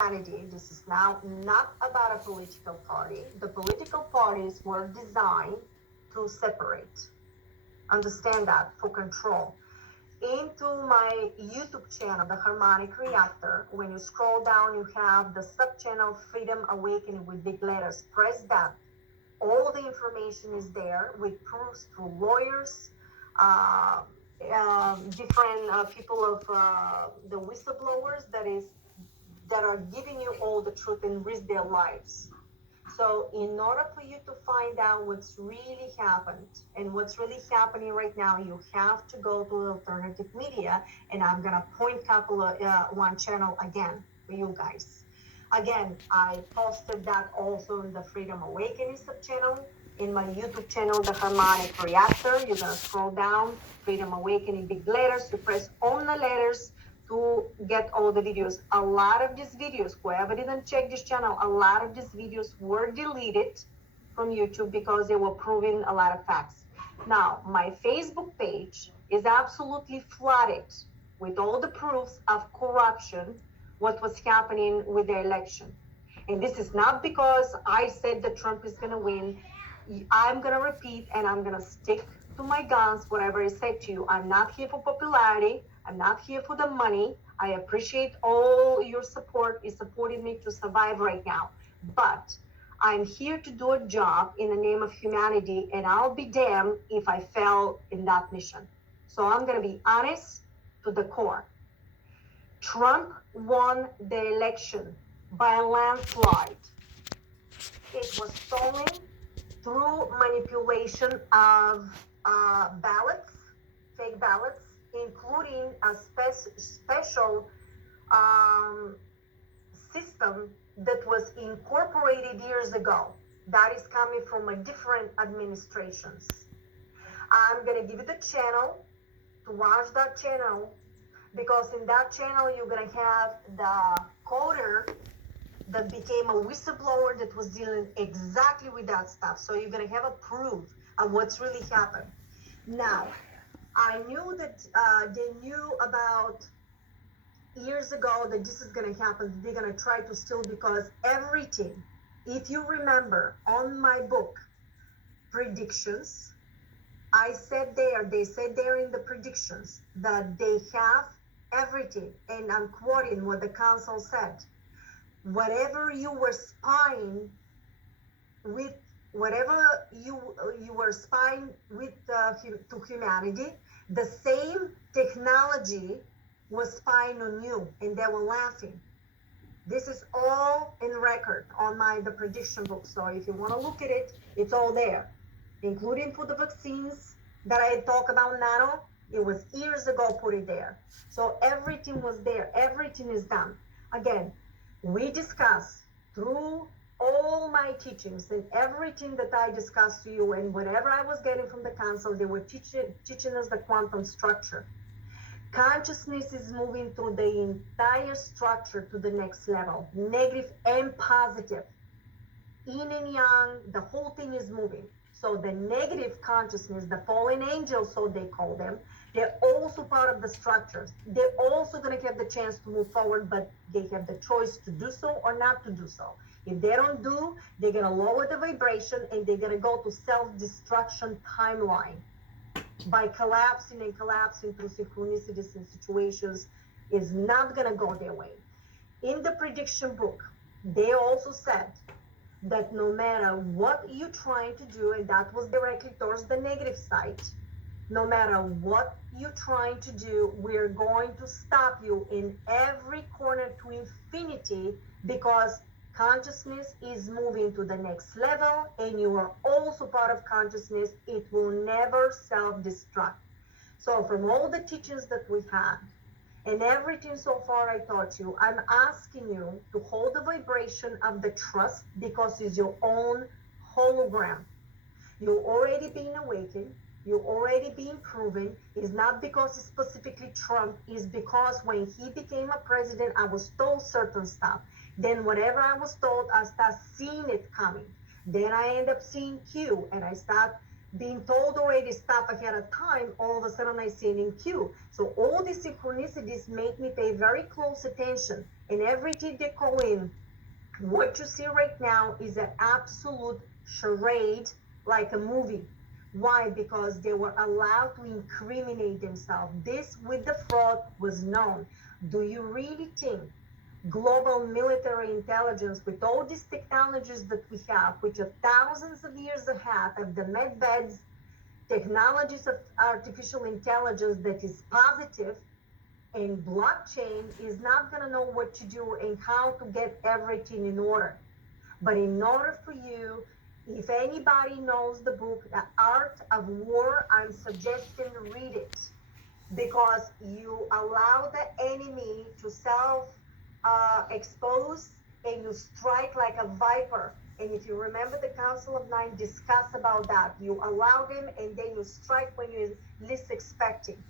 humanity. This is now not about a political party. The political parties were designed to separate. Understand that for control. Into my YouTube channel, The Harmonic Reactor, when you scroll down, you have the sub channel Freedom Awakening with big letters. Press that. All the information is there with proofs through lawyers, uh, different people of the whistleblowers that are giving you all the truth and risk their lives. So in order for you to find out what's really happened and what's really happening right now, you have to go to alternative media, and I'm gonna point couple of one channel again for you guys. Again, I posted that also in the Freedom Awakening sub channel, in my YouTube channel, The Harmonic Reactor. You're gonna scroll down, Freedom Awakening, big letters. You press on the letters to get all the videos. A lot of these videos, whoever didn't check this channel, a lot of these videos were deleted from YouTube because they were proving a lot of facts. Now, my Facebook page is absolutely flooded with all the proofs of corruption, what was happening with the election. And this is not because I said that Trump is going to win. I'm going to repeat and I'm going to stick to my guns, whatever I said to you. I'm not here for popularity. I'm not here for the money. I appreciate all your support. It's supporting me to survive right now. But I'm here to do a job in the name of humanity, and I'll be damned if I fail in that mission. So I'm going to be honest to the core. Trump won the election by a landslide. It was stolen through manipulation of ballots, fake ballots, including a special system that was incorporated years ago. That is coming from a different administrations. I'm going to give you the channel to watch that channel, because in that channel you're going to have the coder that became a whistleblower that was dealing exactly with that stuff. So you're going to have a proof of what's really happened. Now, I knew that they knew about years ago that this is going to happen. They're going to try to steal, because everything, if you remember on my book, Predictions, I said there, they said there in the predictions that they have everything. And I'm quoting what the council said. Whatever you were spying with, whatever you were spying with to humanity, the same technology was spying on you, and they were laughing. This is all in record on the prediction book. So if you want to look at it, it's all there, including for the vaccines that I talk about now. It was years ago put it there. So everything was there. Everything is done. Again, we discuss through all my teachings and everything that I discussed to you, and whatever I was getting from the council, they were teaching us the quantum structure. Consciousness is moving through the entire structure to the next level, negative and positive. Yin and yang, the whole thing is moving. So the negative consciousness, the fallen angels, so they call them, they're also part of the structures. They're also going to have the chance to move forward, but they have the choice to do so or not to do so. If they don't do, they're going to lower the vibration, and they're going to go to self-destruction timeline by collapsing through synchronicities and situations. Is not going to go their way. In the prediction book, they also said that no matter what you're trying to do, and that was directly towards the negative side, no matter what you're trying to do, we're going to stop you in every corner to infinity, because consciousness is moving to the next level, and you are also part of consciousness. It will never self-destruct. So from all the teachings that we had and everything so far I taught you, I'm asking you to hold the vibration of the trust, because it's your own hologram. You're already being awakened. You're already being proven. It's not because it's specifically Trump. It's because when he became a president, I was told certain stuff. Then whatever I was told, I start seeing it coming. Then I end up seeing Q, and I start being told already stuff ahead of time. All of a sudden I see it in Q. So all these synchronicities make me pay very close attention. and everything they call in. What you see right now is an absolute charade, like a movie. Why? Because they were allowed to incriminate themselves. This with the fraud was known. Do you really think global military intelligence, with all these technologies that we have, which are thousands of years ahead of the medbeds, technologies of artificial intelligence that is positive, and blockchain is not going to know what to do and how to get everything in order. But in order for you, if anybody knows the book, The Art of War, I'm suggesting read it, because you allow the enemy to self expose, and you strike like a viper. And if you remember, the Council of Nine discuss about that. You allow them, and then you strike when you're least expecting.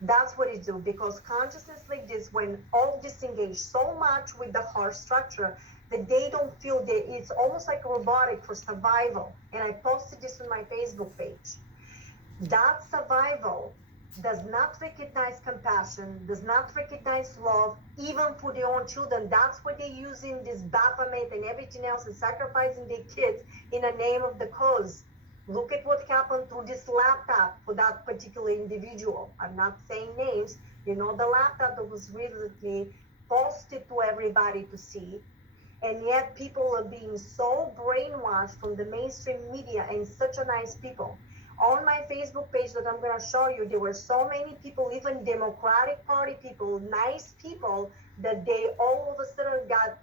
That's what it do, because consciousness like this, when all disengage so much with the heart structure that they don't feel that it's almost like robotic for survival. And I posted this on my Facebook page. That survival does not recognize compassion, does not recognize love, even for their own children. That's what they're using this Baphomet and everything else and sacrificing their kids in the name of the cause. Look at what happened through this laptop for that particular individual. I'm not saying names. You know, the laptop that was recently posted to everybody to see. And yet people are being so brainwashed from the mainstream media, and such a nice people. On my Facebook page that I'm going to show you, there were so many people, even Democratic Party people, nice people, that they all of a sudden got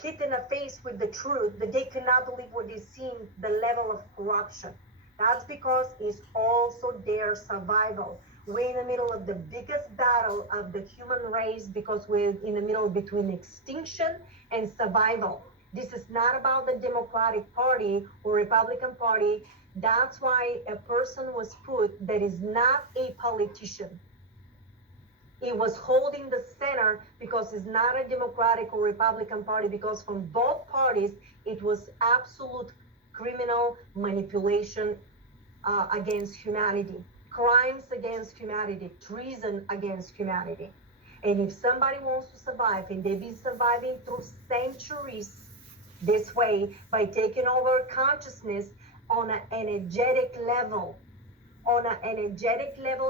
hit in the face with the truth, that they cannot believe what they seen, the level of corruption. That's because it's also their survival. We're in the middle of the biggest battle of the human race, because we're in the middle between extinction and survival. This is not about the Democratic Party or Republican Party. That's why a person was put that is not a politician. It was holding the center, because it's not a Democratic or Republican Party, because from both parties, it was absolute criminal manipulation against humanity, crimes against humanity, treason against humanity. And if somebody wants to survive, and they've been surviving through centuries this way, by taking over consciousness on an energetic level,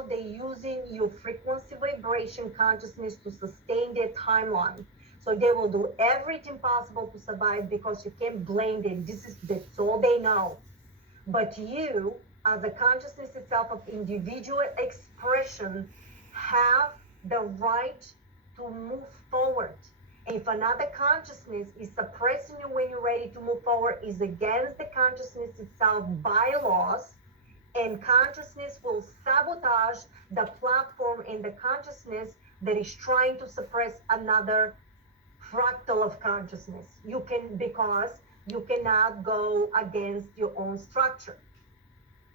they're using your frequency vibration consciousness to sustain their timeline. So they will do everything possible to survive, because you can't blame them. That's all they know. But you, as a consciousness itself of individual expression, have the right to move forward. And if another consciousness is suppressing you when you're ready to move forward, is against the consciousness itself bylaws, and consciousness will sabotage the platform and the consciousness that is trying to suppress another fractal of consciousness. Because you cannot go against your own structure.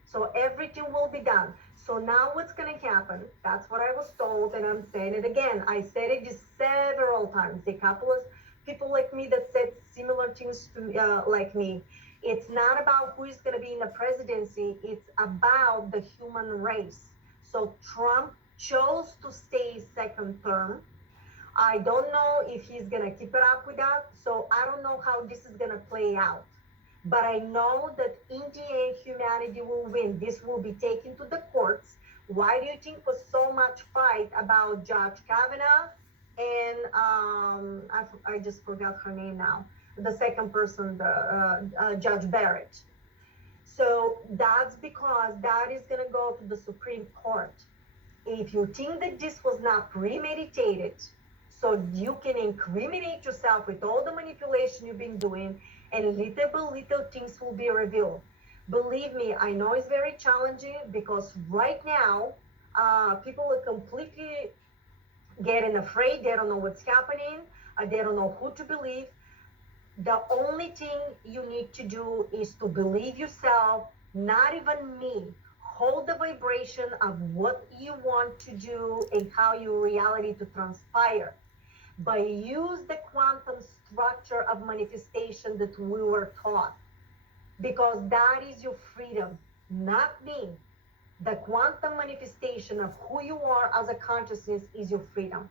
So everything will be done. So now what's going to happen? That's what I was told, and I'm saying it again. I said it just several times. A couple of people like me that said similar things to like me. It's not about who is going to be in the presidency. It's about the human race. So Trump chose to stay second term. I don't know if he's going to keep it up with that. So I don't know how this is going to play out. But I know that in the end, humanity will win. This will be taken to the courts. Why do you think was so much fight about Judge Kavanaugh and I just forgot her name now, the second person, Judge Barrett? So that's because that is going to go to the Supreme Court. If you think that this was not premeditated, so you can incriminate yourself with all the manipulation you've been doing, and little things will be revealed. Believe me, I know it's very challenging, because right now, people are completely getting afraid. They don't know what's happening. They don't know who to believe. The only thing you need to do is to believe yourself, not even me. Hold the vibration of what you want to do and how your reality to transpire. But use the quantum structure of manifestation that we were taught, because that is your freedom, not me. The quantum manifestation of who you are as a consciousness is your freedom.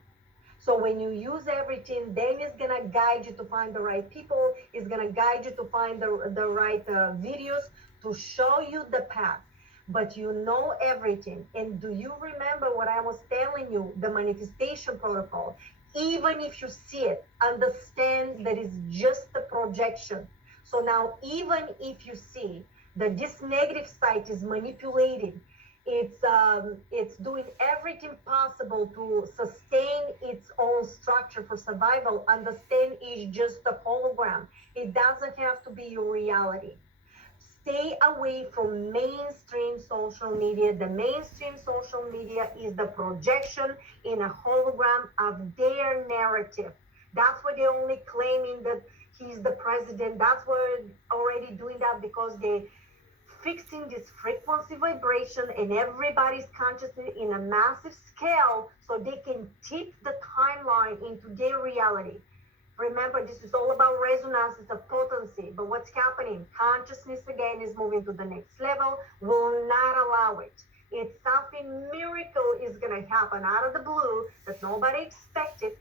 So when you use everything, then it's gonna guide you to find the right people. It's gonna guide you to find the right videos to show you the path. But you know everything. And do you remember what I was telling you? The manifestation protocol. Even if you see it, understand that it's just a projection. So now, even if you see that this negative site is manipulated, it's doing everything possible to sustain its own structure for survival. Understand it's just a hologram. It doesn't have to be your reality. Stay away from mainstream social media. The mainstream social media is the projection in a hologram of their narrative. That's why they're only claiming that he's the president. That's why they're already doing that, because they fixing this frequency vibration and everybody's consciousness in a massive scale so they can tip the timeline into their reality. Remember, this is all about resonance, it's a potency. But what's happening? Consciousness again is moving to the next level, will not allow it. It's something miracle is going to happen out of the blue that nobody expected,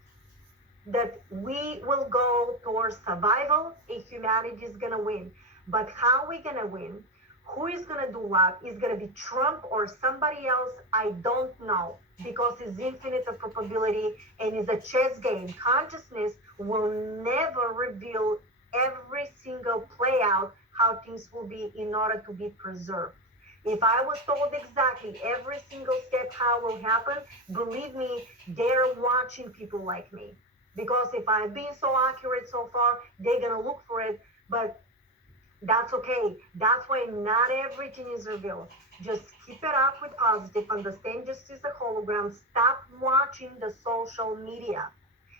that we will go towards survival and humanity is going to win. But how are we going to win? Who is going to do what? Is going to be Trump or somebody else? I don't know, because it's infinite of probability and it's a chess game. Consciousness will never reveal every single play out how things will be in order to be preserved. If I was told exactly every single step how it will happen, believe me, they're watching people like me. Because if I've been so accurate so far, they're gonna look for it. But that's okay. That's why not everything is revealed. Just keep it up with positive. Understand just is a hologram. Stop watching the social media.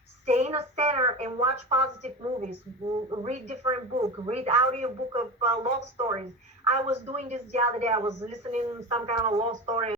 Stay in a center and watch positive movies. Read different book. Read audio book of love stories. I was doing this the other day. I was listening to some kind of a love story.